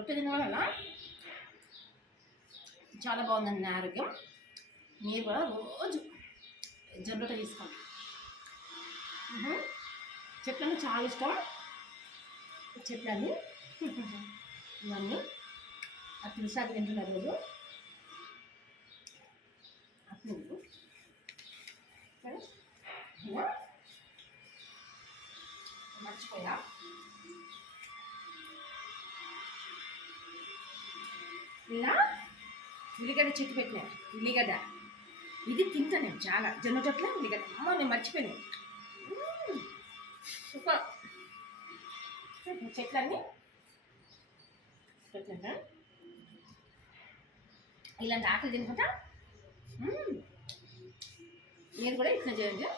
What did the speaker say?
రొట్టె తినడం వల్ల చాలా బాగుందండి నా ఆరోగ్యం. మీరు కూడా రోజు జొన్న రొట్టె తీసుకోండి. చెట్లను చాలా ఇష్టం. చెట్లన్నీ ఇవన్నీ ఆ తులసాకి తింటున్న రోజు అప్పుడు మర్చిపోయా ఇలా ఉల్లిగడ్డ చెట్టు పెట్టినా. ఉల్లిగడ్డ ఇది తింటా నేను చాలా. జొన్న రొట్టె ఉల్లిగడ్డ. అమ్మ నేను మర్చిపోయాను. సూపర్. చెట్లన్నీ పెట్టినా. ఇలాంటి ఆకలి తినుకుంటా మీరు కూడా ఇట్లా చేయండి.